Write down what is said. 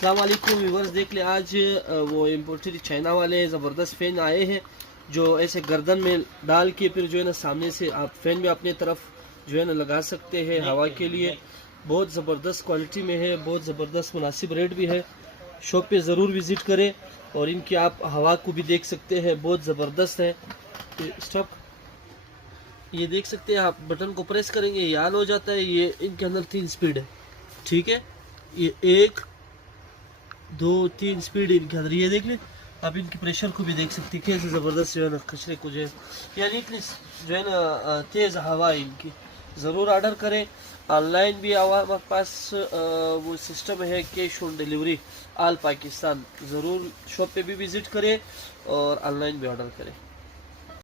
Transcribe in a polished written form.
अस्सलाम वालेकुम व्यूवर्स, देख ले आज वो इम्पोर्टेड चाइना वाले ज़बरदस्त फ़ैन आए हैं जो ऐसे गर्दन में डाल के फिर जो है ना सामने से आप फ़ैन भी अपनी तरफ जो है ना लगा सकते हैं हवा के लिए। बहुत ज़बरदस्त क्वालिटी में है, बहुत ज़बरदस्त मुनासिब रेट भी है। शॉप पे ज़रूर विज़िट करें और इनकी आप हवा को भी देख सकते हैं, बहुत ज़बरदस्त है। स्टॉप, ये देख सकते हैं आप, बटन को प्रेस करेंगे ये ऑन हो जाता है। ये इनके अंदर 3 स्पीड है, ठीक है। ये 1 2 3 स्पीड इनके अंदर, ये देख लें आप। इनकी प्रेशर को भी देख सकते हैं कैसे ज़बरदस्त जो है ना कचरे को जो है, यानी इतनी जो है ना तेज़ हवा है इनकी। ज़रूर ऑर्डर करें। ऑनलाइन भी हमारे पास वो सिस्टम है, cash on delivery all Pakistan. ज़रूर शॉप पे भी विज़िट करें और ऑनलाइन भी ऑर्डर करें।